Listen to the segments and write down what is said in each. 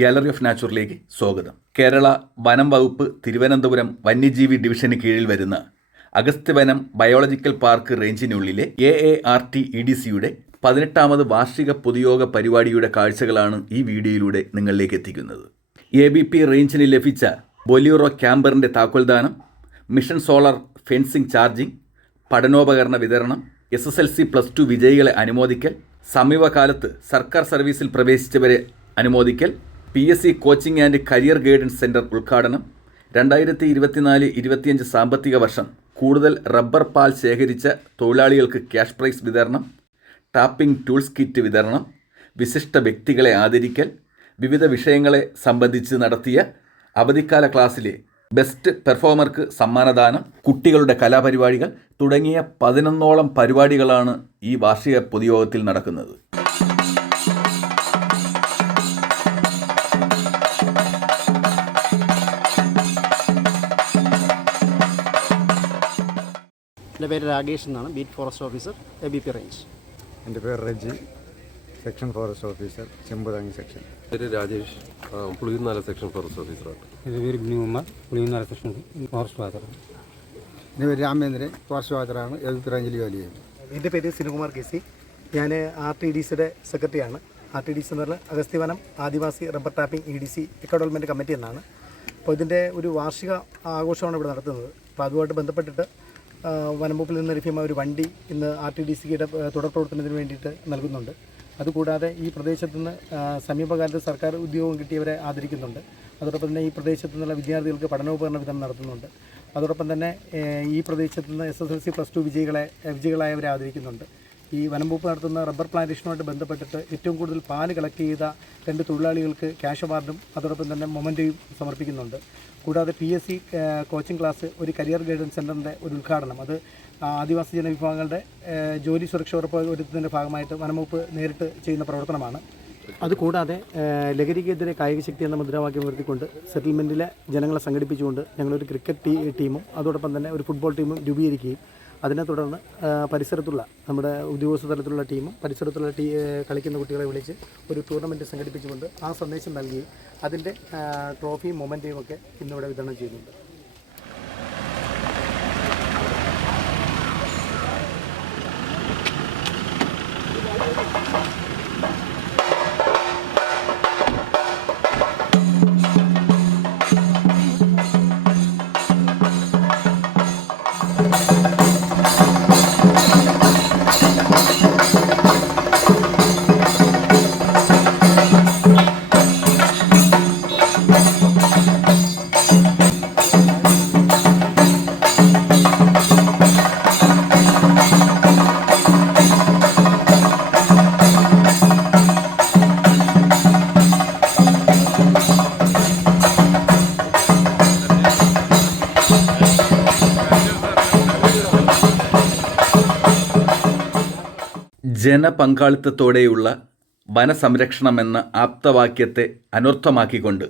Gallery of നാച്ചുറിലേക്ക് സ്വാഗതം. കേരള വനം വകുപ്പ് തിരുവനന്തപുരം വന്യജീവി ഡിവിഷന് കീഴിൽ വരുന്ന Agasthyavanam biological park റേഞ്ചിനുള്ളിലെ A A R T E D സിയുടെ പതിനെട്ടാമത് വാർഷിക പൊതുയോഗ പരിപാടിയുടെ കാഴ്ചകളാണ് ഈ വീഡിയോയിലൂടെ നിങ്ങളിലേക്ക് എത്തിക്കുന്നത്. എ ബി പി റേഞ്ചിന് ലഭിച്ച ബൊലിയോറോ ക്യാമ്പറിന്റെ താക്കോൽദാനം മിഷൻ സോളാർ ഫെൻസിംഗ് ചാർജിംഗ് പഠനോപകരണ വിതരണം S S L C plus two വിജയികളെ അനുമോദിക്കൽ സമീപകാലത്ത് സർക്കാർ സർവീസിൽ പ്രവേശിച്ചവരെ അനുമോദിക്കൽ P S C coaching and career guidance centre ഉദ്ഘാടനം. രണ്ടായിരത്തി ഇരുപത്തിനാല് ഇരുപത്തിയഞ്ച് സാമ്പത്തിക വർഷം കൂടുതൽ റബ്ബർ പാൽ ശേഖരിച്ച തൊഴിലാളികൾക്ക് ക്യാഷ് പ്രൈസ് വിതരണം ടാപ്പിംഗ് ടൂൾസ് കിറ്റ് വിതരണം വിശിഷ്ട വ്യക്തികളെ ആദരിക്കൽ വിവിധ വിഷയങ്ങളെ സംബന്ധിച്ച് നടത്തിയ അവധിക്കാല ക്ലാസ്സിലെ ബെസ്റ്റ് പെർഫോമർക്ക് സമ്മാനദാനം കുട്ടികളുടെ കലാപരിപാടികൾ തുടങ്ങിയ പതിനൊന്നോളം പരിപാടികളാണ് ഈ വാർഷിക പൊതുയോഗത്തിൽ നടക്കുന്നത്. എന്റെ പേര് രാകേഷ് എന്നാണ്. Beat forest officer A B P range എന്റെ പേര് Reji. Section forest officer Chemputhangi section പേര് രാജേഷ്. പുളിയുന്നാല സെക്ഷൻ ഫോറസ്റ്റ് ഓഫീസറാണ് എന്റെ പേര് ബിനുകുമാർ പുളിയുന്നാല സെക്ഷൻ ഫോറസ്റ്റ് ഓഫീസറാണ് എന്റെ പേര് രാമേന്ദ്രൻ. ഫോറസ്റ്റ് ഓഫീസറാണ് പി റേഞ്ചിൽ ജോലി ചെയ്യുന്നത് എന്റെ പേര് സിനുകുമാർ കെ സി. ഞാൻ ആർ ടി ഡി സിയുടെ സെക്രട്ടറിയാണ്. ആർ ടി ഡി സി എന്ന് പറഞ്ഞാൽ Agasthyavanam Adivasi rubber tapping E D C eco development committee എന്നാണ്. അപ്പോൾ ഇതിന്റെ ഒരു വാർഷിക ആഘോഷമാണ് ഇവിടെ നടത്തുന്നത്. അപ്പോൾ അതുമായിട്ട് ബന്ധപ്പെട്ടിട്ട് വനംവകുപ്പിൽ നിന്ന് ലഭ്യമായ ഒരു വണ്ടി ഇന്ന് ആർ ടി ഡി സിയുടെ തുടർ പ്രവർത്തനത്തിന് വേണ്ടിയിട്ട് നൽകുന്നുണ്ട്. അതുകൂടാതെ ഈ പ്രദേശത്ത് നിന്ന് സമീപകാലത്ത് സർക്കാർ ഉദ്യോഗം കിട്ടിയവരെ ആദരിക്കുന്നുണ്ട്. അതോടൊപ്പം തന്നെ ഈ പ്രദേശത്തു നിന്നുള്ള വിദ്യാർത്ഥികൾക്ക് പഠനോപകരണ വിതരണം നടത്തുന്നുണ്ട്. അതോടൊപ്പം തന്നെ ഈ പ്രദേശത്ത് നിന്ന് S S L C plus two വിജയികളെ വിജയികളായവരെ ആദരിക്കുന്നുണ്ട്. ഈ വനംവകുപ്പ് നടത്തുന്ന റബ്ബർ പ്ലാന്റേഷനുമായിട്ട് ബന്ധപ്പെട്ടിട്ട് ഏറ്റവും കൂടുതൽ പാൽ കളക്ട് ചെയ്ത രണ്ട് തൊഴിലാളികൾക്ക് ക്യാഷ് അവാർഡും അതോടൊപ്പം തന്നെ മൊമന്റയും സമർപ്പിക്കുന്നുണ്ട്. കൂടാതെ P S C coaching class ഒരു കരിയർ ഗൈഡൻസ് സെന്ററിന്റെ ഒരു ഉദ്ഘാടനം. അത് ആദിവാസി ജനവിഭാഗങ്ങളുടെ ജോലി സുരക്ഷ ഉറപ്പ് ഉറപ്പുവരുത്തുന്നതിന്റെ ഭാഗമായിട്ട് വനംവകുപ്പ് നേരിട്ട് ചെയ്യുന്ന പ്രവർത്തനമാണ്. അതുകൂടാതെ ലഹരിക്കെതിരെ കായിക ശക്തി എന്ന മുദ്രാവാക്യം ഉയർത്തിക്കൊണ്ട് സെറ്റിൽമെന്റിലെ ജനങ്ങളെ സംഘടിപ്പിച്ചുകൊണ്ട് ഞങ്ങളൊരു ക്രിക്കറ്റ് ടീമും അതോടൊപ്പം തന്നെ ഒരു ഫുട്ബോൾ ടീമും രൂപീകരിക്കുകയും അതിനെ തുടർന്ന് പരിസരത്തുള്ള നമ്മുടെ ഉദ്യോഗസ്ഥ തലത്തിലുള്ള ടീമും പരിസരത്തുള്ള ടീ കളിക്കുന്ന കുട്ടികളെ വിളിച്ച് ഒരു ടൂർണമെന്റ് സംഘടിപ്പിച്ചുകൊണ്ട് ആ സന്ദേശം നൽകി. അതിന്റെ ട്രോഫിയും മൊമെന്റയും ഒക്കെ ഇന്നിവിടെ വിതരണം ചെയ്യുന്നുണ്ട്. ജനപങ്കാളിത്തത്തോടെയുള്ള വനസംരക്ഷണമെന്ന ആപ്തവാക്യത്തെ അനർത്ഥമാക്കിക്കൊണ്ട്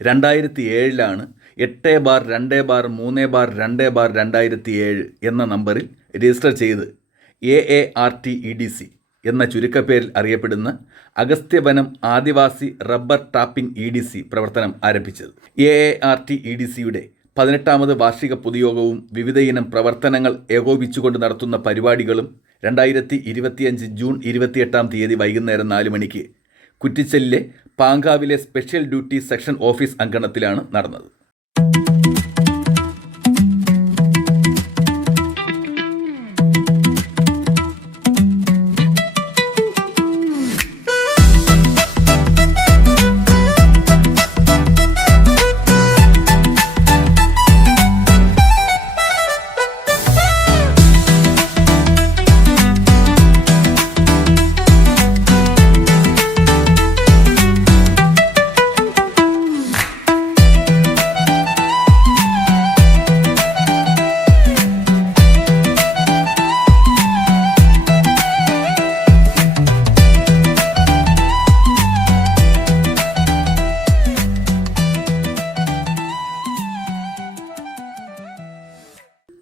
രണ്ടായിരത്തി ഏഴിലാണ് എട്ട് ബാർ രണ്ട് ബാർ മൂന്ന് ബാർ രണ്ട് ബാർ രണ്ടായിരത്തി ഏഴ് എന്ന നമ്പറിൽ രജിസ്റ്റർ ചെയ്ത് A A R T E D C എന്ന ചുരുക്കപ്പേരിൽ അറിയപ്പെടുന്ന Agasthyavanam Adivasi rubber tapping E D C പ്രവർത്തനം ആരംഭിച്ചത്. A A R T E D സിയുടെ പതിനെട്ടാമത് വാർഷിക പൊതുയോഗവും വിവിധയിനം പ്രവർത്തനങ്ങൾ ഏകോപിച്ചുകൊണ്ട് നടത്തുന്ന പരിപാടികളും രണ്ടായിരത്തി ഇരുപത്തിയഞ്ച് ജൂൺ ഇരുപത്തിയെട്ടാം തീയതി വൈകുന്നേരം നാല് മണിക്ക് കുറ്റിച്ചലിലെ പാങ്കാവിലെ സ്പെഷ്യൽ ഡ്യൂട്ടി സെക്ഷൻ ഓഫീസ് അങ്കണത്തിലാണ് നടന്നത്.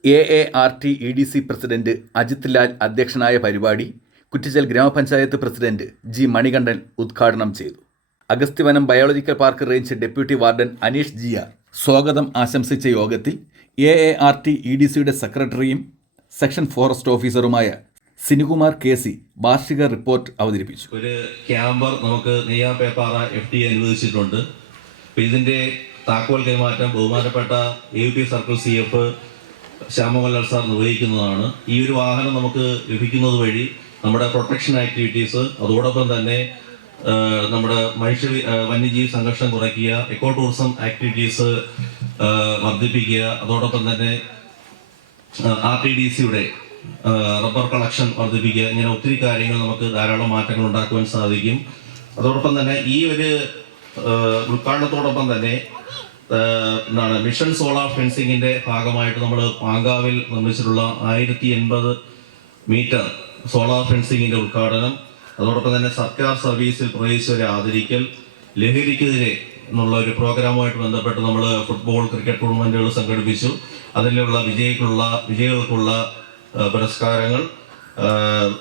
A A R T E D C president Ajith Lal അധ്യക്ഷനായ പരിപാടി കുറ്റിച്ചൽ ഗ്രാമപഞ്ചായത്ത് പ്രസിഡന്റ് ജി മണികണ്ഠൻ ഉദ്ഘാടനം ചെയ്തു. Agasthyavanam biological park range deputy warden Aneesh Jiya സ്വാഗതം ആശംസിച്ച യോഗത്തിൽ A A R T E D സിയുടെ സെക്രട്ടറിയും സെക്ഷൻ ഫോറസ്റ്റ് ഓഫീസറുമായ സിനികുമാർ കെ സി വാർഷിക റിപ്പോർട്ട് അവതരിപ്പിച്ചു. ഒരു ക്യാമ്പർ നമുക്ക് നെയ്യാപ്പേപ്പാറ എഫ് ടി അനുവദിച്ചിട്ടുണ്ട്. ഇതിന്റെ താക്കോൽ കൈമാറ്റം ബഹുമാനപ്പെട്ട A P circle C F ശ്യാമമല്ലർ sir നിർവഹിക്കുന്നതാണ്. ഈ ഒരു വാഹനം നമുക്ക് ലഭിക്കുന്നത് വഴി നമ്മുടെ പ്രൊട്ടക്ഷൻ ആക്ടിവിറ്റീസ് അതോടൊപ്പം തന്നെ നമ്മുടെ മനുഷ്യ വന്യജീവി സംഘർഷം കുറയ്ക്കുക എക്കോ ടൂറിസം ആക്ടിവിറ്റീസ് വർദ്ധിപ്പിക്കുക അതോടൊപ്പം തന്നെ ആർ ടി ഡി സിയുടെ റബ്ബർ കളക്ഷൻ വർദ്ധിപ്പിക്കുക ഇങ്ങനെ ഒത്തിരി കാര്യങ്ങൾ നമുക്ക് ധാരാളം മാറ്റങ്ങൾ ഉണ്ടാക്കുവാൻ സാധിക്കും. അതോടൊപ്പം തന്നെ ഈ ഒരു ഉദ്ഘാടനത്തോടൊപ്പം തന്നെ എന്താണ് മിഷൻ സോളാർ ഫെൻസിങ്ങിന്റെ ഭാഗമായിട്ട് നമ്മൾ പാങ്കാവിൽ നിർമ്മിച്ചിട്ടുള്ള ആയിരത്തി എൺപത് മീറ്റർ സോളാർ ഫെൻസിങ്ങിന്റെ ഉദ്ഘാടനം. അതോടൊപ്പം തന്നെ സർക്കാർ സർവീസിൽ പ്രവേശിച്ചവരെ ആദരിക്കൽ ലഹരിക്കെതിരെ എന്നുള്ള ഒരു പ്രോഗ്രാമുമായിട്ട് ബന്ധപ്പെട്ട് നമ്മൾ ഫുട്ബോൾ ക്രിക്കറ്റ് ടൂർണമെന്റുകൾ സംഘടിപ്പിച്ചു. അതിലുള്ള വിജയിക്കുള്ള വിജയികൾക്കുള്ള പുരസ്കാരങ്ങൾ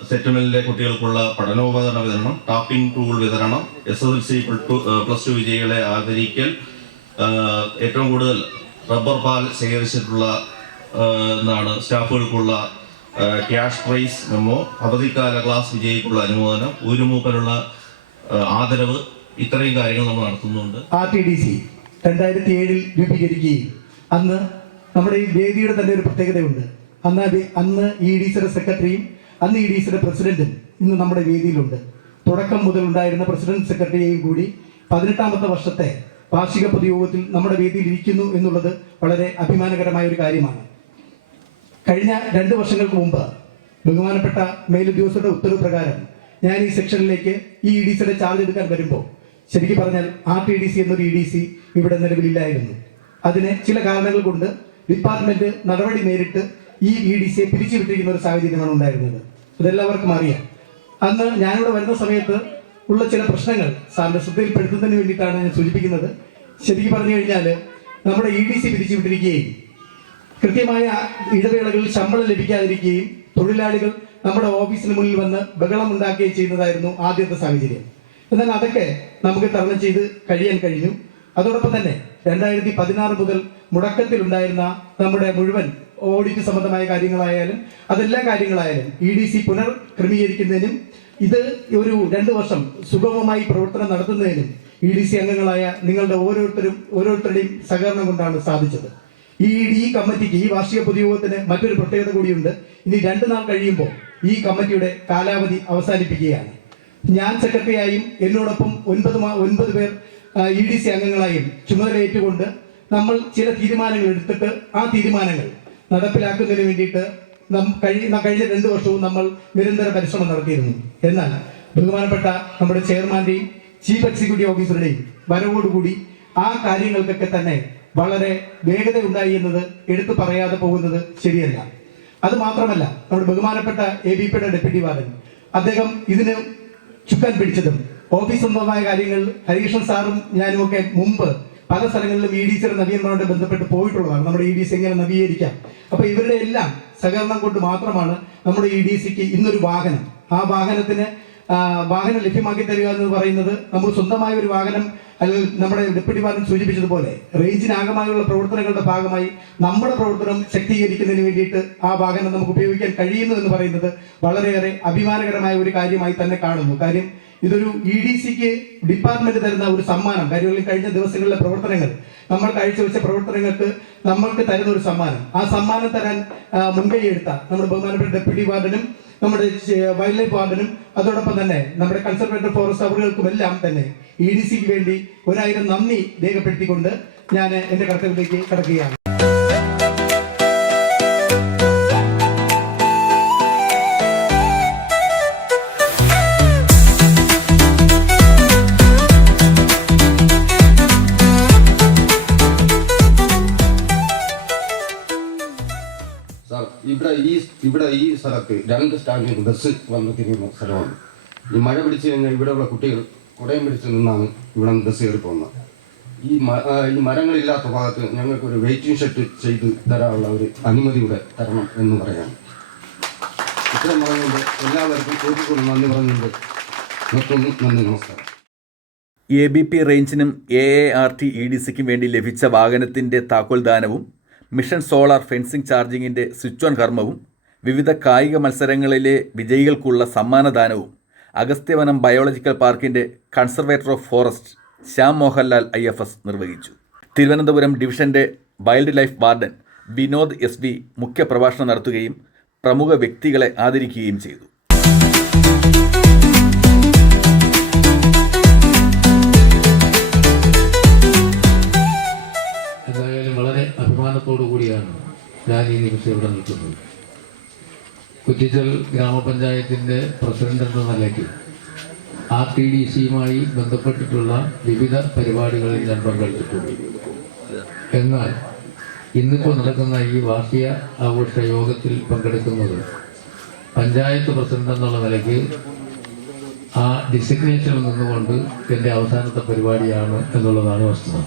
സെറ്റിൽമെന്റിലെ കുട്ടികൾക്കുള്ള പഠനോപകരണ വിതരണം ടാപ്പിംഗ് ടൂൾ വിതരണം S S L C plus two വിജയികളെ ആദരിക്കൽ ഏറ്റവും കൂടുതൽ റബ്ബർ പാൽ ശേഖരിച്ചിട്ടുള്ള എന്നാണ് സ്റ്റാഫുകൾക്കുള്ള ക്യാഷ് പ്രൈസ് മെമ്മോ അവധിക്കാല ക്ലാസ് വിജയിക്കുള്ള അനുമോദനം ഊരുമൂപ്പനുള്ള ആ, ആദരവ് ഇത്രയും കാര്യങ്ങൾ നമ്മൾ നടത്തുന്നുണ്ട്. ആർ ടി ഡി സി രണ്ടായിരത്തി ഏഴിൽ രൂപീകരിക്കുകയും അന്ന് നമ്മുടെ ഈ വേദിയുടെ തന്നെ ഒരു പ്രത്യേകതയുണ്ട്. അന്ന് അന്ന് ഇ ഡി സിയുടെ സെക്രട്ടറിയും അന്ന് ഇ ഡി സിയുടെ പ്രസിഡന്റും ഇന്ന് നമ്മുടെ വേദിയിലുണ്ട്. തുടക്കം മുതൽ ഉണ്ടായിരുന്ന പ്രസിഡന്റ് സെക്രട്ടറിയെയും കൂടി പതിനെട്ടാമത്തെ വർഷത്തെ വാർഷിക പൊതുയോഗത്തിൽ നമ്മുടെ വേദിയിൽ ഇരിക്കുന്നു എന്നുള്ളത് വളരെ അഭിമാനകരമായ ഒരു കാര്യമാണ്. കഴിഞ്ഞ രണ്ട് വർഷങ്ങൾക്ക് മുമ്പ് ബഹുമാനപ്പെട്ട മേലുദ്യോഗസ്ഥരുടെ ഉത്തരവ് പ്രകാരം ഞാൻ ഈ സെക്ഷനിലേക്ക് ഈ ഇ ഡി സിയുടെ ചാർജ് എടുക്കാൻ വരുമ്പോൾ ശരിക്കും പറഞ്ഞാൽ ആർ ടി ഡി സി എന്നൊരു ഇ ഡി സി ഇവിടെ നിലവിലില്ലായിരുന്നു അതിന് ചില കാരണങ്ങൾ കൊണ്ട് ഡിപ്പാർട്ട്മെന്റ് നടപടി നേരിട്ട് ഈ ഇ ഡി സിയെ പിരിച്ചുവിട്ടിരിക്കുന്ന ഒരു സാഹചര്യമാണ് ഉണ്ടായിരുന്നത്. അതെല്ലാവർക്കും അറിയാം. അന്ന് ഞാനിവിടെ വരുന്ന സമയത്ത് ഉള്ള ചില പ്രശ്നങ്ങൾ സാറിന്റെ ശ്രദ്ധയിൽപ്പെടുത്തുന്നതിന് വേണ്ടിയിട്ടാണ് ഞാൻ സൂചിപ്പിക്കുന്നത്. ശരിക്കും പറഞ്ഞു കഴിഞ്ഞാൽ നമ്മുടെ ഇ ഡി സി പിരിച്ചുവിട്ടിരിക്കുകയും കൃത്യമായ ഇടവേളകളിൽ ശമ്പളം ലഭിക്കാതിരിക്കുകയും തൊഴിലാളികൾ നമ്മുടെ ഓഫീസിന് മുന്നിൽ വന്ന് ബഹളം ഉണ്ടാക്കുകയും ചെയ്യുന്നതായിരുന്നു ആദ്യത്തെ സാഹചര്യം. എന്നാൽ അതൊക്കെ നമുക്ക് തരണം ചെയ്ത് കഴിയാൻ കഴിഞ്ഞു. അതോടൊപ്പം തന്നെ രണ്ടായിരത്തി പതിനാറ് മുതൽ മുടക്കത്തിലുണ്ടായിരുന്ന നമ്മുടെ മുഴുവൻ ഓഡിറ്റ് സംബന്ധമായ കാര്യങ്ങളായാലും അതെല്ലാ കാര്യങ്ങളായാലും ഇ ഡി സി പുനർ ക്രമീകരിക്കുന്നതിനും ഇത് ഒരു രണ്ടു വർഷം സുഗമമായി പ്രവർത്തനം നടത്തുന്നതിനും ഇ ഡി സി അംഗങ്ങളായ നിങ്ങളുടെ ഓരോരുത്തരും ഓരോരുത്തരുടെയും സഹകരണം കൊണ്ടാണ് സാധിച്ചത്. ഈ ഈ കമ്മിറ്റിക്ക് ഈ വാർഷിക പൊതുയോഗത്തിന് മറ്റൊരു പ്രത്യേകത കൂടിയുണ്ട്. ഇനി രണ്ടു നാൾ കഴിയുമ്പോൾ ഈ കമ്മിറ്റിയുടെ കാലാവധി അവസാനിപ്പിക്കുകയാണ്. ഞാൻ സെക്രട്ടറിയായും എന്നോടൊപ്പം ഒൻപത് ഒൻപത് പേർ ഇ ഡി സി അംഗങ്ങളായും ചുമതലയേറ്റുകൊണ്ട് നമ്മൾ ചില തീരുമാനങ്ങൾ എടുത്തിട്ട് ആ തീരുമാനങ്ങൾ നടപ്പിലാക്കുന്നതിന് വേണ്ടിയിട്ട് നം കഴി- ന- കഴിഞ്ഞ രണ്ടു വർഷവും നമ്മൾ നിരന്തര പരിശ്രമം നടത്തിയിരുന്നു. എന്നാൽ ബഹുമാനപ്പെട്ട നമ്മുടെ ചെയർമാന്റെയും ചീഫ് എക്സിക്യൂട്ടീവ് ഓഫീസറുടെയും വരവോടുകൂടി ആ കാര്യങ്ങൾക്കൊക്കെ തന്നെ വളരെ വേഗത ഉണ്ടായി എന്നത് എടുത്തു പറയാതെ പോകുന്നത് ശരിയല്ല. അത് മാത്രമല്ല നമ്മുടെ ബഹുമാനപ്പെട്ട എ ബി പിയുടെ ഡെപ്യൂട്ടി വാർഡൻ അദ്ദേഹം ഇതിന് ചുക്കാൻ പിടിച്ചതും ഓഫീസ് സംബന്ധമായ കാര്യങ്ങൾ ഹരികൃഷ്ണൻ സാറും ഞാനും ഒക്കെ മുമ്പ് പല സ്ഥലങ്ങളിലും ഇ ഡി സിയുടെ നവീകരണവുമായിട്ട് ബന്ധപ്പെട്ട് പോയിട്ടുള്ളതാണ്. നമ്മുടെ ഇ ഡി സി എങ്ങനെ നവീകരിക്കാം? അപ്പൊ ഇവരുടെ എല്ലാം സഹകരണം കൊണ്ട് മാത്രമാണ് നമ്മുടെ ഇ ഡി സിക്ക് ഇന്നൊരു വാഹനം. ആ വാഹനത്തിന് വാഹനം ലഭ്യമാക്കി തരിക എന്ന് പറയുന്നത് നമ്മൾ സ്വന്തമായ ഒരു വാഹനം അല്ലെങ്കിൽ നമ്മുടെ ഡെപ്യൂട്ടി വാർഡൻ സൂചിപ്പിച്ചതുപോലെ റേഞ്ചിനാകമായുള്ള പ്രവർത്തനങ്ങളുടെ ഭാഗമായി നമ്മുടെ പ്രവർത്തനം ശക്തീകരിക്കുന്നതിന് വേണ്ടിയിട്ട് ആ വാഹനം നമുക്ക് ഉപയോഗിക്കാൻ കഴിയുന്നു എന്ന് പറയുന്നത് വളരെയേറെ അഭിമാനകരമായ ഒരു കാര്യമായി തന്നെ കാണുന്നു. കാര്യം ഇതൊരു ഇ ഡി സിക്ക് ഡിപ്പാർട്ട്മെന്റ് തരുന്ന ഒരു സമ്മാനം. കാര്യങ്ങളിൽ കഴിഞ്ഞ ദിവസങ്ങളിലെ പ്രവർത്തനങ്ങൾ നമ്മൾ കാഴ്ചവെച്ച പ്രവർത്തനങ്ങൾക്ക് നമ്മൾക്ക് തരുന്ന ഒരു സമ്മാനം. ആ സമ്മാനം തരാൻ മുൻകൈ എടുത്ത നമ്മുടെ ബഹുമാനപ്പെട്ട ഡെപ്യൂട്ടി വാർഡനും നമ്മുടെ വൈൽഡ് ലൈഫ് വാർഡനും അതോടൊപ്പം തന്നെ നമ്മുടെ കൺസർവേറ്റർ ഫോറസ്റ്റ് അവറുകൾക്കും എല്ലാം തന്നെ ഇ ഡി സിക്ക് വേണ്ടി ഒരായിരം നന്ദി രേഖപ്പെടുത്തിക്കൊണ്ട് ഞാൻ എന്റെ കർത്തവ്യത്തിലേക്ക് കടക്കുകയാണ്. സ്ഥലത്ത് രണ്ട് സ്റ്റാൻഡിൽ ബസ് വന്ന് തിരിയുന്ന സ്ഥലമാണ്. ഈ മഴ പിടിച്ചു കഴിഞ്ഞാൽ ഇവിടെയുള്ള കുട്ടികൾ കുടയും പിടിച്ച് നിന്നാണ് ഇവിടെ ബസ് കയറി പോകുന്നത്. ഈ ഈ മരങ്ങളില്ലാത്ത ഭാഗത്ത് ഞങ്ങൾക്ക് ഒരു വെയിറ്റിംഗ് ഷെഡ് ചെയ്ത് തരാനുള്ള ഒരു അനുമതി കൂടെ തരണം എന്ന് പറയാം. ഇത്രയും പറഞ്ഞുകൊണ്ട് എല്ലാവർക്കും കോഴിക്കോട് നന്ദി പറഞ്ഞുകൊണ്ട് നിർത്തുന്നു നന്ദി നമസ്കാരം. A B P റേഞ്ചിനും A A R T E D സിക്കും വേണ്ടി ലഭിച്ച വാഹനത്തിന്റെ താക്കോൽദാനവും മിഷൻ സോളാർ ഫെൻസിംഗ് ചാർജിങ്ങിന്റെ സ്വിച്ച് ഓൺ കർമ്മവും വിവിധ കായിക മത്സരങ്ങളിലെ വിജയികൾക്കുള്ള സമ്മാനദാനവും അഗസ്ത്യവനം ബയോളജിക്കൽ പാർക്കിന്റെ conservator of forest Shyam Mohanlal I F S നിർവഹിച്ചു. തിരുവനന്തപുരം ഡിവിഷന്റെ wildlife warden Vinod S V മുഖ്യപ്രഭാഷണം നടത്തുകയും പ്രമുഖ വ്യക്തികളെ ആദരിക്കുകയും ചെയ്തു. എന്തായാലും വളരെ അഭിമാനത്തോടു കൂടിയാണ് ഞാൻ ഈ നിമിഷം ഇവിടെ നിൽക്കുന്നത്. കുറ്റിച്ചൽ ഗ്രാമപഞ്ചായത്തിന്റെ പ്രസിഡന്റ് എന്ന നിലയ്ക്ക് ആർ ടി ഡി സിയുമായി ബന്ധപ്പെട്ടിട്ടുള്ള വിവിധ പരിപാടികളിൽ ഞാൻ പങ്കെടുത്തിട്ടുണ്ട്. എന്നാൽ ഇന്നിപ്പോൾ നടക്കുന്ന ഈ വാർഷിക ആഘോഷ യോഗത്തിൽ പങ്കെടുക്കുന്നത് പഞ്ചായത്ത് പ്രസിഡന്റ് എന്നുള്ള നിലയ്ക്ക് ആ ഡിസിഗ്നേഷനിൽ നിന്നുകൊണ്ട് എന്റെ അവസാനത്തെ പരിപാടിയാണ് എന്നുള്ളതാണ് വസ്തുത.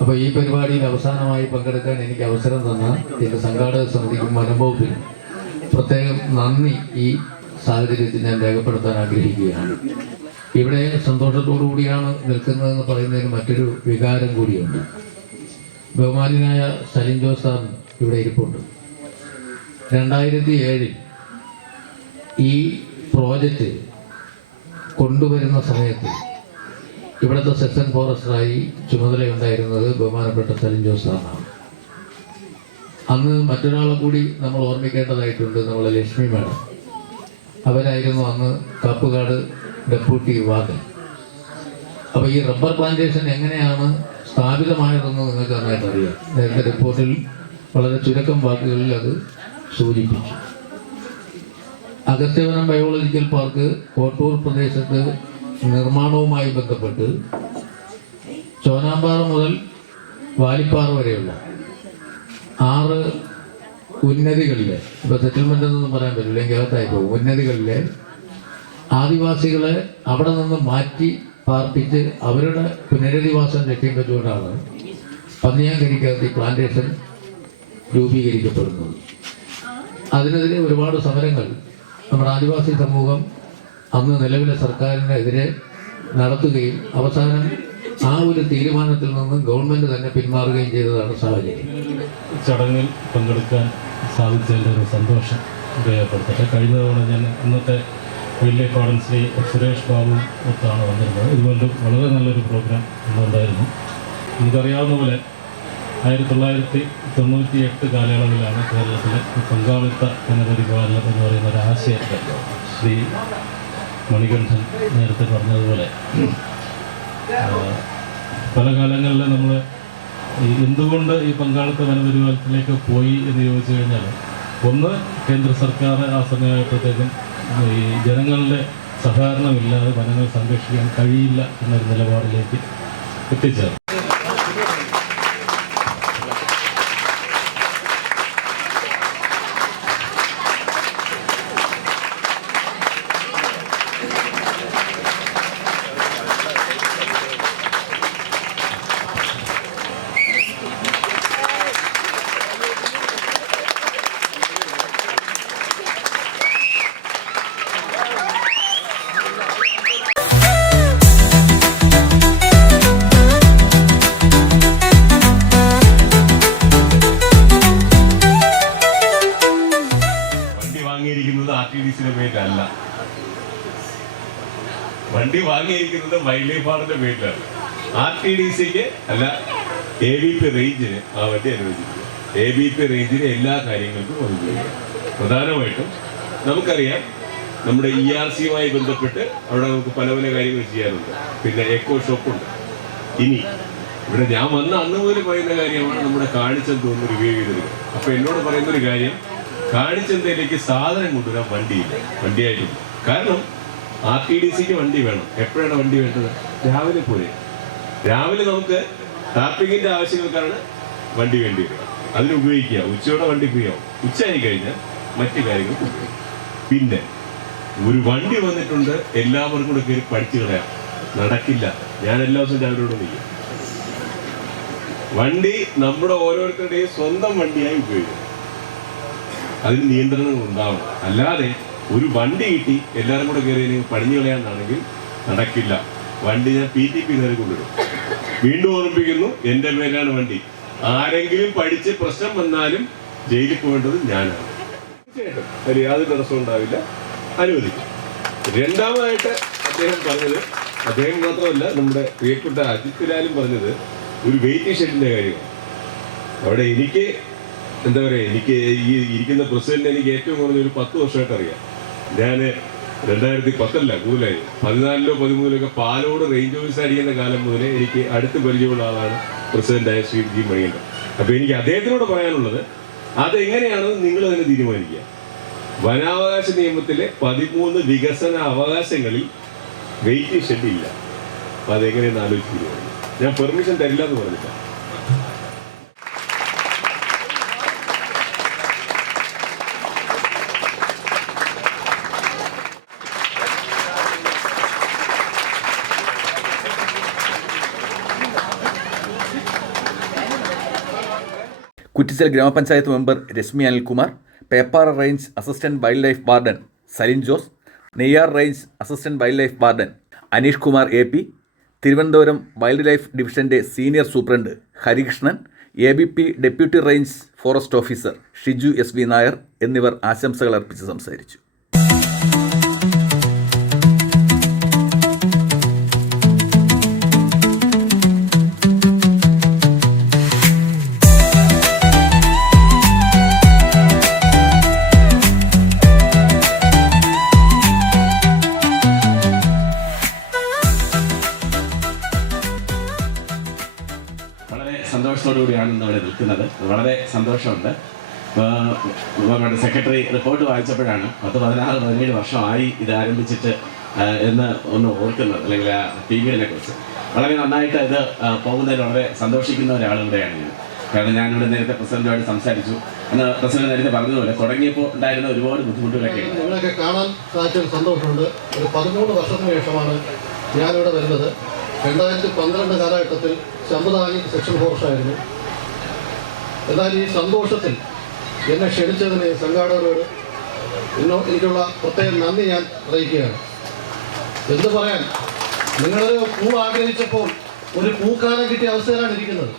അപ്പോൾ ഈ പരിപാടിയിൽ അവസാനമായി പങ്കെടുക്കാൻ എനിക്ക് അവസരം തന്ന എന്റെ സംഘാടക സമിതിക്കും വനംവകുപ്പിനും പ്രത്യേകം നന്ദി ഈ സാഹചര്യത്തിൽ ഞാൻ രേഖപ്പെടുത്താൻ ആഗ്രഹിക്കുകയാണ്. ഇവിടെ സന്തോഷത്തോടു കൂടിയാണ് നിൽക്കുന്നതെന്ന് പറയുന്നതിന് മറ്റൊരു വികാരം കൂടിയുണ്ട്. ബഹുമാനായ സലിം ജോസ് സാർ ഇവിടെ ഇരിപ്പുണ്ട്. രണ്ടായിരത്തി ഏഴിൽ ഈ പ്രോജക്റ്റ് കൊണ്ടുവരുന്ന സമയത്ത് ഇവിടുത്തെ സെക്ഷൻ ഫോറസ്റ്ററായി ചുമതലയുണ്ടായിരുന്നത് ബഹുമാനപ്പെട്ട സലിം ജോസ് സാറാണ്. അന്ന് മറ്റൊരാളെ കൂടി നമ്മൾ ഓർമ്മിക്കേണ്ടതായിട്ടുണ്ട് നമ്മളെ ലക്ഷ്മി മാഡം. അവരായിരുന്നു അന്ന് കാപ്പുകാട് ഡെപ്യൂട്ടി വാർഡൻ. അപ്പോൾ ഈ റബ്ബർ പ്ലാന്റേഷൻ എങ്ങനെയാണ് സ്ഥാപിതമായതെന്ന് നിങ്ങൾക്ക് നന്നായിട്ട് അറിയാം. നേരത്തെ റിപ്പോർട്ടിൽ വളരെ ചുരുക്കം വാക്കുകളിൽ അത് സൂചിപ്പിച്ചു. അഗത്യവനം ബയോളജിക്കൽ പാർക്ക് കോട്ടൂർ പ്രദേശത്ത് നിർമ്മാണവുമായി ബന്ധപ്പെട്ട് ചോനാമ്പാറ മുതൽ വാലിപ്പാറ വരെയുള്ള ആറ് ഉന്നതികളിലെ ഇപ്പൊ സെറ്റിൽമെന്റ് എന്നൊന്നും പറയാൻ പറ്റില്ല എങ്കിൽ അകത്തായി പോകും. ഉന്നതികളിലെ ആദിവാസികളെ അവിടെ നിന്ന് മാറ്റി പാർപ്പിച്ച് അവരുടെ പുനരധിവാസം ലക്ഷ്യം വെച്ചുകൊണ്ടാണ് പന്നിയാങ്കരിക്കകത്ത് ഈ പ്ലാന്റേഷൻ രൂപീകരിക്കപ്പെടുന്നത്. അതിനെതിരെ ഒരുപാട് സമരങ്ങൾ നമ്മുടെ ആദിവാസി സമൂഹം അന്ന് നിലവിലെ സർക്കാരിനെതിരെ നടത്തുകയും അവസാനം ആ ഒരു തീരുമാനത്തിൽ നിന്ന് ഗവൺമെന്റ് തന്നെ പിന്മാറുകയും ചെയ്തതാണ് സാഹചര്യം. ചടങ്ങിൽ പങ്കെടുക്കാൻ സാധിച്ചതിന്റെ ഒരു സന്തോഷം ഉപയോഗപ്പെടുത്തട്ടെ. കഴിഞ്ഞ തവണ ഞാൻ ഇന്നത്തെ ലൈഫ് ഗാർഡൻസിലെ സുരേഷ് ബാബു ഒത്താണ് വന്നിരുന്നത്. ഇതുകൊണ്ട് വളരെ നല്ലൊരു പ്രോഗ്രാം ഇന്നുണ്ടായിരുന്നു. നമുക്കറിയാവുന്ന പോലെ ആയിരത്തി തൊള്ളായിരത്തി തൊണ്ണൂറ്റി എട്ട് കാലയളവിലാണ് കേരളത്തിലെ പങ്കാളിത്ത എന്ന പുനരധിപാലനം എന്ന് പറയുന്ന ഒരു ആശയത്തെ ശ്രീ മണികണ്ഠൻ നേരത്തെ പറഞ്ഞതുപോലെ പല കാലങ്ങളിൽ നമ്മൾ എന്തുകൊണ്ട് ഈ പങ്കാളിത്ത വനപരിപാലനത്തിലേക്ക് പോയി എന്ന് ചോദിച്ചു കഴിഞ്ഞാൽ ഒന്ന് കേന്ദ്ര സർക്കാർ ആ സമയമായപ്പോഴത്തേക്കും ഈ ജനങ്ങളുടെ സഹകരണമില്ലാതെ വനങ്ങൾ സംരക്ഷിക്കാൻ കഴിയില്ല എന്നൊരു നിലപാടിലേക്ക് എത്തിച്ചേർന്നു. ലൈഫ് ആർ ടി ഡി സിക്ക് അല്ല എ ബി പി റേഞ്ചിന് ആ വണ്ടി അനുവദിച്ചിട്ടുണ്ട്. എ ബി പി റേഞ്ചിന് എല്ലാ കാര്യങ്ങൾക്കും ഉപയോഗിക്കാം പ്രധാനമായിട്ടും നമുക്കറിയാം നമ്മുടെ ഇ ആർ സിയുമായി ബന്ധപ്പെട്ട് അവിടെ നമുക്ക് പല പല കാര്യങ്ങൾ ചെയ്യാറുണ്ട്. പിന്നെ എക്കോ ഷോപ്പുണ്ട് ഇനി ഇവിടെ ഞാൻ വന്ന അന്ന് മുതൽ പറയുന്ന കാര്യമാണ് നമ്മുടെ കാണിച്ചെന്തോന്ന് റിവ്യൂ ചെയ്തത് അപ്പൊ എന്നോട് പറയുന്ന ഒരു കാര്യം കാണിച്ചെന്തയിലേക്ക് സാധനം കൊണ്ടുവരാൻ വണ്ടിയില്ല. വണ്ടിയായിട്ടില്ല കാരണം ആർ ടി ഡി സിക്ക് വണ്ടി വേണം. എപ്പോഴാണ് വണ്ടി വേണ്ടത്? രാവിലെ പോലെ രാവിലെ നമുക്ക് ടാപ്പിങ്ങിന്റെ ആവശ്യങ്ങൾക്കാണ് വണ്ടി വേണ്ടി വരിക. അതിന് ഉപയോഗിക്കുക. ഉച്ചയോടെ വണ്ടി ഫ്രീ ആവും. ഉച്ചയായി കഴിഞ്ഞാൽ മറ്റു കാര്യങ്ങൾ ഉപയോഗിക്കും പിന്നെ ഒരു വണ്ടി വന്നിട്ടുണ്ട് എല്ലാവർക്കും കൂടെ കയറി പഠിച്ചു കളയാം. നടക്കില്ല. ഞാൻ എല്ലാ ദിവസവും രാവിലെ ചെയ്യും വണ്ടി നമ്മുടെ ഓരോരുത്തരുടെയും സ്വന്തം വണ്ടിയായി ഉപയോഗിക്കണം അതിന് നിയന്ത്രണങ്ങൾ ഉണ്ടാവണം. അല്ലാതെ ഒരു വണ്ടി കിട്ടി എല്ലാവരും കൂടെ കയറി പടിഞ്ഞു കളയാന്നാണെങ്കിൽ നടക്കില്ല. വണ്ടി ഞാൻ പി ടി പി കയറി കൊണ്ടുവരും. വീണ്ടും ഓർമ്മിപ്പിക്കുന്നു എന്റെ പേരാണ് വണ്ടി. ആരെങ്കിലും പഠിച്ച് പ്രശ്നം വന്നാലും ജയിലിൽ പോകേണ്ടത് ഞാനാണ്. തീർച്ചയായിട്ടും അതിൽ യാതൊരു തടസ്സവും ഉണ്ടാവില്ല. അനുവദിക്കും. രണ്ടാമതായിട്ട് അദ്ദേഹം പറഞ്ഞത് അദ്ദേഹം മാത്രമല്ല നമ്മുടെ പ്രിയപ്പെട്ട അജിത് ലാലും പറഞ്ഞത് ഒരു വെയിറ്റിംഗ് ഷെഡിന്റെ കാര്യമാണ്. അവിടെ എനിക്ക് എന്താ പറയുക എനിക്ക് ഈ ഇരിക്കുന്ന പ്രസിഡന്റ് എനിക്ക് ഏറ്റവും കുറഞ്ഞ ഒരു പത്ത് വർഷമായിട്ട് അറിയാം. ഞാൻ രണ്ടായിരത്തി പത്തല്ല കൂടുതലായി. പതിനാലിലോ പതിമൂന്നിലോ ഒക്കെ പാലോട് റേഞ്ച് ഓഫീസർ അടിക്കുന്ന കാലം മുതലേ എനിക്ക് അടുത്ത് പരിചയമുള്ള ആളാണ് പ്രസിഡന്റായ ശ്രീ ജി മണിയൻ അപ്പൊ എനിക്ക് അദ്ദേഹത്തിനോട് പറയാനുള്ളത് അതെങ്ങനെയാണെന്ന് നിങ്ങൾ തന്നെ തീരുമാനിക്കുക? വനാവകാശ നിയമത്തിലെ പതിമൂന്ന് വികസന അവകാശങ്ങളിൽ വെയിറ്റ് ഷെഡ് ഇല്ല. അപ്പൊ അതെങ്ങനെയെന്ന് ആലോചിച്ച് തീരുമാനിക്കും ഞാൻ പെർമിഷൻ തരില്ല എന്ന് പറഞ്ഞില്ല Kuttichal grama panchayat member Reshmi Anilkumar Peppara range assistant wildlife warden Salin Jose Neyyar range assistant wildlife warden Aneesh Kumar A P Thiruvananthapuram wildlife ഡിവിഷന്റെ senior superintendent Harikrishnan A B P deputy range forest officer Shiju S V Nair എന്നിവർ ആശംസകൾ അർപ്പിച്ച് സംസാരിച്ചു. സന്തോഷമുണ്ട്. ഇപ്പോൾ secretary report വായിച്ചപ്പോഴാണ് പത്ത് പതിനാറ് പതിനേഴ് വർഷമായി ഇത് ആരംഭിച്ചിട്ട് എന്ന് ഒന്ന് ഓർക്കുന്നത് അല്ലെങ്കിൽ ആ ടി വിനെ കുറിച്ച്. വളരെ നന്നായിട്ട് ഇത് പോകുന്നതിൽ വളരെ സന്തോഷിക്കുന്ന ഒരാൾ കൂടെയാണ് ഞാൻ. കാരണം ഞാനിവിടെ നേരത്തെ പ്രസിഡന്റുമായിട്ട് സംസാരിച്ചു. അന്ന് പ്രസിഡന്റ് നേരത്തെ പറഞ്ഞതുപോലെ തുടങ്ങിയപ്പോൾ ഉണ്ടായിരുന്ന ഒരുപാട് ബുദ്ധിമുട്ടുകളൊക്കെ നിങ്ങളൊക്കെ കാണാൻ സാധിച്ചൊരു സന്തോഷമുണ്ട്. ഒരു പതിമൂന്ന് വർഷത്തിന് ശേഷമാണ് ഞാനിവിടെ വരുന്നത്. രണ്ടായിരത്തി പന്ത്രണ്ട് കാലഘട്ടത്തിൽ ശമ്പതാനി സെക്ഷൻ ഫോർഷായിരുന്നു എന്നാൽ ഈ സന്തോഷത്തിൽ എന്നെ ക്ഷണിച്ചതിന് സംഘാടകരോട് ഇന്നോ എനിക്കുള്ള പ്രത്യേക നന്ദി ഞാൻ അറിയിക്കുകയാണ്. എന്ത് പറയാൻ? നിങ്ങളൊരു പൂ ആഗ്രഹിച്ചപ്പോൾ ഒരു പൂക്കാലം കിട്ടിയ അവസ്ഥയിലാണ് ഇരിക്കുന്നത്.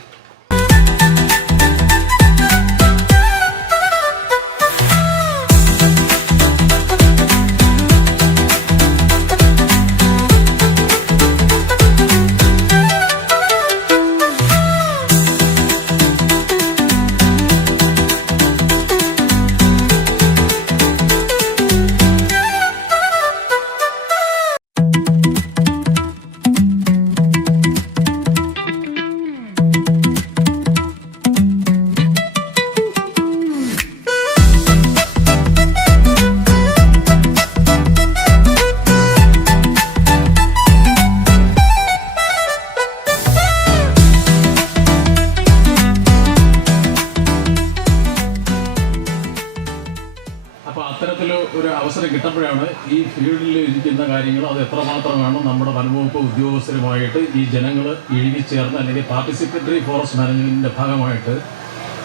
ഇഴുകിച്ചേർന്ന് പാർട്ടിസിപ്പേറ്ററി ഫോറസ്റ്റ് മാനേജ്മെന്റിന്റെ ഭാഗമായിട്ട്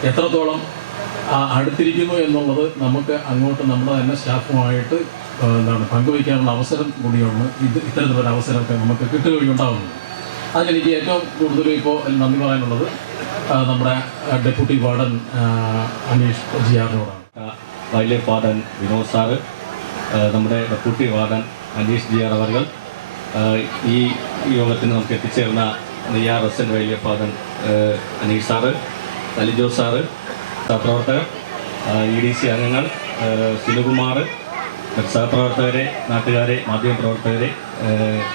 എത്രത്തോളം അടുത്തിരിക്കുന്നു എന്നുള്ളത് നമുക്ക് അങ്ങോട്ട് നമ്മുടെ തന്നെ സ്റ്റാഫുമായിട്ട് എന്താണ് പങ്കുവയ്ക്കാനുള്ള അവസരം കൂടിയാണ് ഇത് ഇത്തരത്തിലൊരു അവസരമൊക്കെ നമുക്ക് കിട്ടുകയുണ്ടാകുന്നത് അതിലെനിക്ക് ഏറ്റവും കൂടുതൽ ഇപ്പോൾ നന്ദി പറയാനുള്ളത് നമ്മുടെ ഡെപ്യൂട്ടി വാർഡൻ അനീഷ് ജിയാറിനോടാണ്. Wild life warden Vinod sir നമ്മുടെ deputy warden Aneesh G R അവർ ഈ യോഗത്തിന് നമുക്ക് എത്തിച്ചേർന്ന Neyyar S N life Aneesh sir അലിജോ sir സഹപ്രവർത്തകർ ഇ ഡി സി അംഗങ്ങൾ ആ, സിനുകുമാർ സഹപ്രവർത്തകരെ നാട്ടുകാരെ മാധ്യമപ്രവർത്തകരെ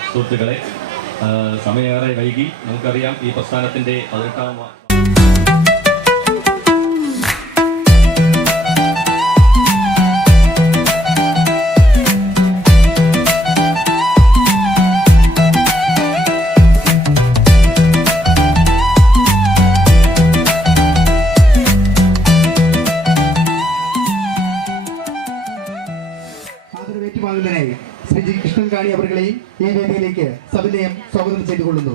സുഹൃത്തുക്കളെ സമയമേറെ വൈകി. നമുക്കറിയാം ഈ പ്രസ്ഥാനത്തിന്റെ പതിനെട്ടാം മാവിലനെ ശ്രീജി കൃഷ്ണൻ കാണി അവർകളെയും ഈ വേദിയിലേക്ക് സവിനയം സ്വാഗതം ചെയ്തുകൊള്ളുന്നു.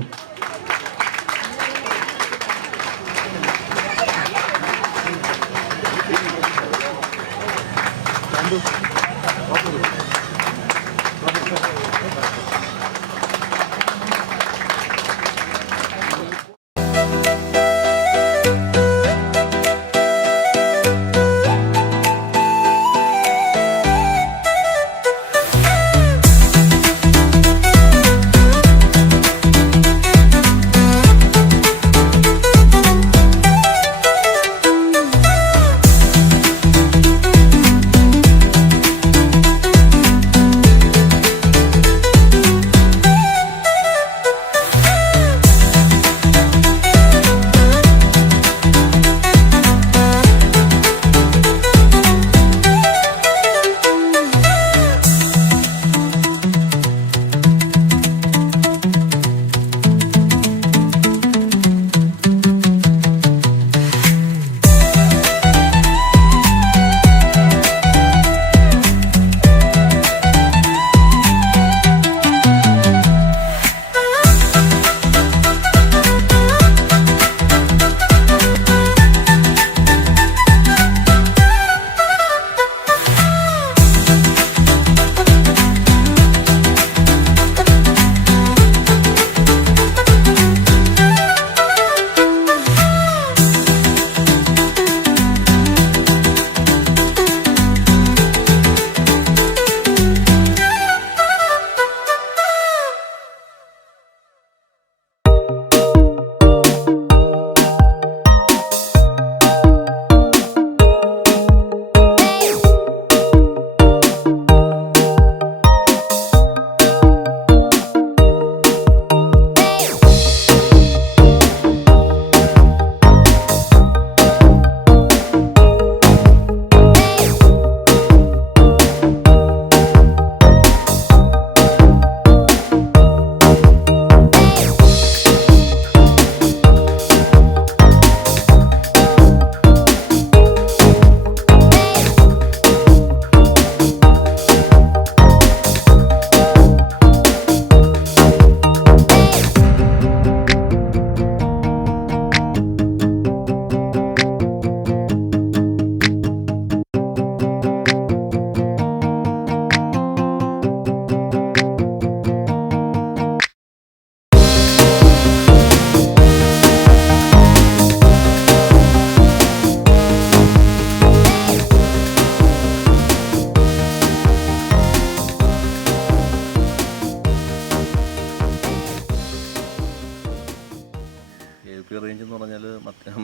പി റേഞ്ച് എന്ന് പറഞ്ഞാൽ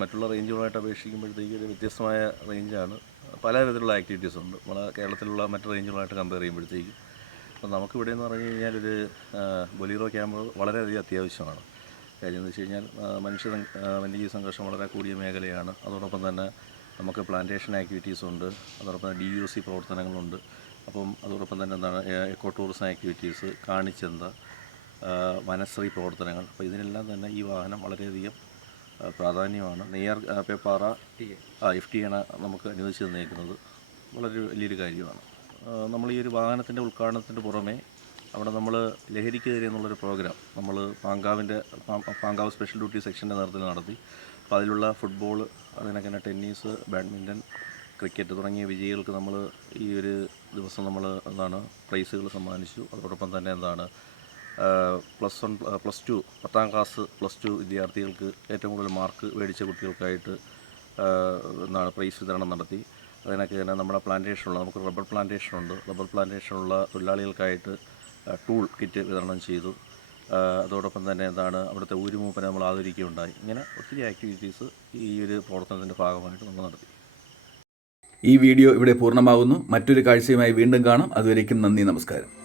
മറ്റുള്ള റേഞ്ചുകളായിട്ട് അപേക്ഷിക്കുമ്പോഴത്തേക്ക് ഒരു വ്യത്യസ്തമായ റേഞ്ചാണ് പല വിധത്തിലുള്ള ആക്ടിവിറ്റീസ് ഉണ്ട്. നമ്മളെ കേരളത്തിലുള്ള മറ്റു റേഞ്ചുകളായിട്ട് കമ്പയർ ചെയ്യുമ്പോഴത്തേക്ക്. അപ്പോൾ നമുക്കിവിടെ എന്ന് പറഞ്ഞു കഴിഞ്ഞാൽ ഒരു ബൊലീറോ ക്യാമ്പ് വളരെയധികം അത്യാവശ്യമാണ്. കാര്യം എന്ന് വെച്ച് കഴിഞ്ഞാൽ മനുഷ്യ വന്യജീവി സംഘർഷം വളരെ കൂടിയ മേഖലയാണ്. അതോടൊപ്പം തന്നെ നമുക്ക് പ്ലാന്റേഷൻ ആക്ടിവിറ്റീസ് ഉണ്ട്. അതോടൊപ്പം ഡി യു സി പ്രവർത്തനങ്ങളുണ്ട്. അപ്പം അതോടൊപ്പം തന്നെ എന്താണ് എക്കോ ടൂറിസം ആക്ടിവിറ്റീസ് കാണിച്ചന്ത വനശ്രീ പ്രവർത്തനങ്ങൾ. അപ്പോൾ ഇതിനെല്ലാം തന്നെ ഈ വാഹനം വളരെയധികം പ്രാധാന്യമാണ്. നെയ്യാർ പേപ്പാറ എഫ് ടി ആണ് നമുക്ക് അനുവദിച്ച് തന്നേക്കുന്നത്. വളരെ വലിയൊരു കാര്യമാണ്. നമ്മൾ ഈ ഒരു വാഹനത്തിന്റെ ഉദ്ഘാടനത്തിന്റെ പുറമേ അവിടെ നമ്മൾ ലഹരിക്കെതിരെ എന്നുള്ളൊരു പ്രോഗ്രാം നമ്മൾ പാങ്കാവിന്റെ പാങ്കാവ് സ്പെഷ്യൽ ഡ്യൂട്ടി സെക്ഷന്റെ നേതൃത്വത്തിൽ നടത്തി. അപ്പോൾ അതിലുള്ള ഫുട്ബോൾ അതിനൊക്കെ തന്നെ ടെന്നീസ് ബാഡ്മിന്റൺ ക്രിക്കറ്റ് തുടങ്ങിയ വിജയികൾക്ക് നമ്മൾ ഈ ഒരു ദിവസം നമ്മൾ എന്താണ് പ്രൈസുകൾ സമ്മാനിച്ചു. അതോടൊപ്പം തന്നെ എന്താണ് പ്ലസ് വൺ പ്ലസ് ടു പത്താം ക്ലാസ് പ്ലസ് ടു വിദ്യാർത്ഥികൾക്ക് ഏറ്റവും കൂടുതൽ മാർക്ക് മേടിച്ച കുട്ടികൾക്കായിട്ട് എന്താണ് പ്രൈസ് വിതരണം നടത്തി. അതിനൊക്കെ തന്നെ നമ്മുടെ പ്ലാന്റേഷനുള്ള നമുക്ക് റബ്ബർ പ്ലാന്റേഷനുണ്ട്. റബ്ബർ പ്ലാന്റേഷനുള്ള തൊഴിലാളികൾക്കായിട്ട് ടൂൾ കിറ്റ് വിതരണം ചെയ്തു. അതോടൊപ്പം തന്നെ എന്താണ് അവിടുത്തെ ഊരുമൂപ്പനെ നമ്മൾ ആദരിക്കുകയുണ്ടായി. ഇങ്ങനെ ഒത്തിരി ആക്ടിവിറ്റീസ് ഈ ഒരു പ്രവർത്തനത്തിന്റെ ഭാഗമായിട്ട് നമ്മൾ നടത്തി. ഈ വീഡിയോ ഇവിടെ പൂർണമാകുന്നു. മറ്റൊരു കാഴ്ചയുമായി വീണ്ടും കാണാം. അതുവരേക്കും നന്ദി നമസ്കാരം.